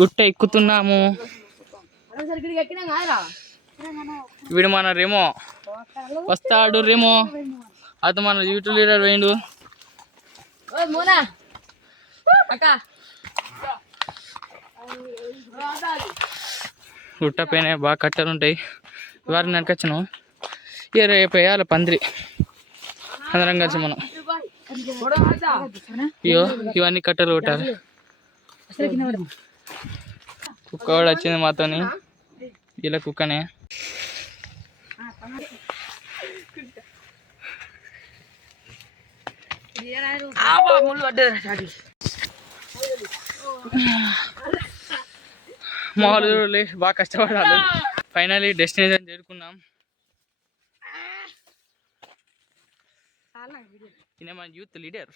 గుట్ట ఎక్కుతున్నాము. వీడు మన రేమో వస్తాడు. రేమో అతను మన యూట్యూబ్ లీడర్ వేయండు. గుట్ట పైన బాగా కట్టెలు ఉంటాయి. వారిని నరకొచ్చాను. రేపు వేయాలి పందిరి అందరం కలిసి మనం. అయ్యో ఇవన్నీ కట్టెలు కొట్టాలి. కుక్క కూడా వచ్చింది మాతోని. ఇలా కుక్కనే. మామూలు బాగా కష్టపడాలి. ఫైనలీ డెస్టినేషన్ చేరుకున్నాం. మన యూత్ లీడర్.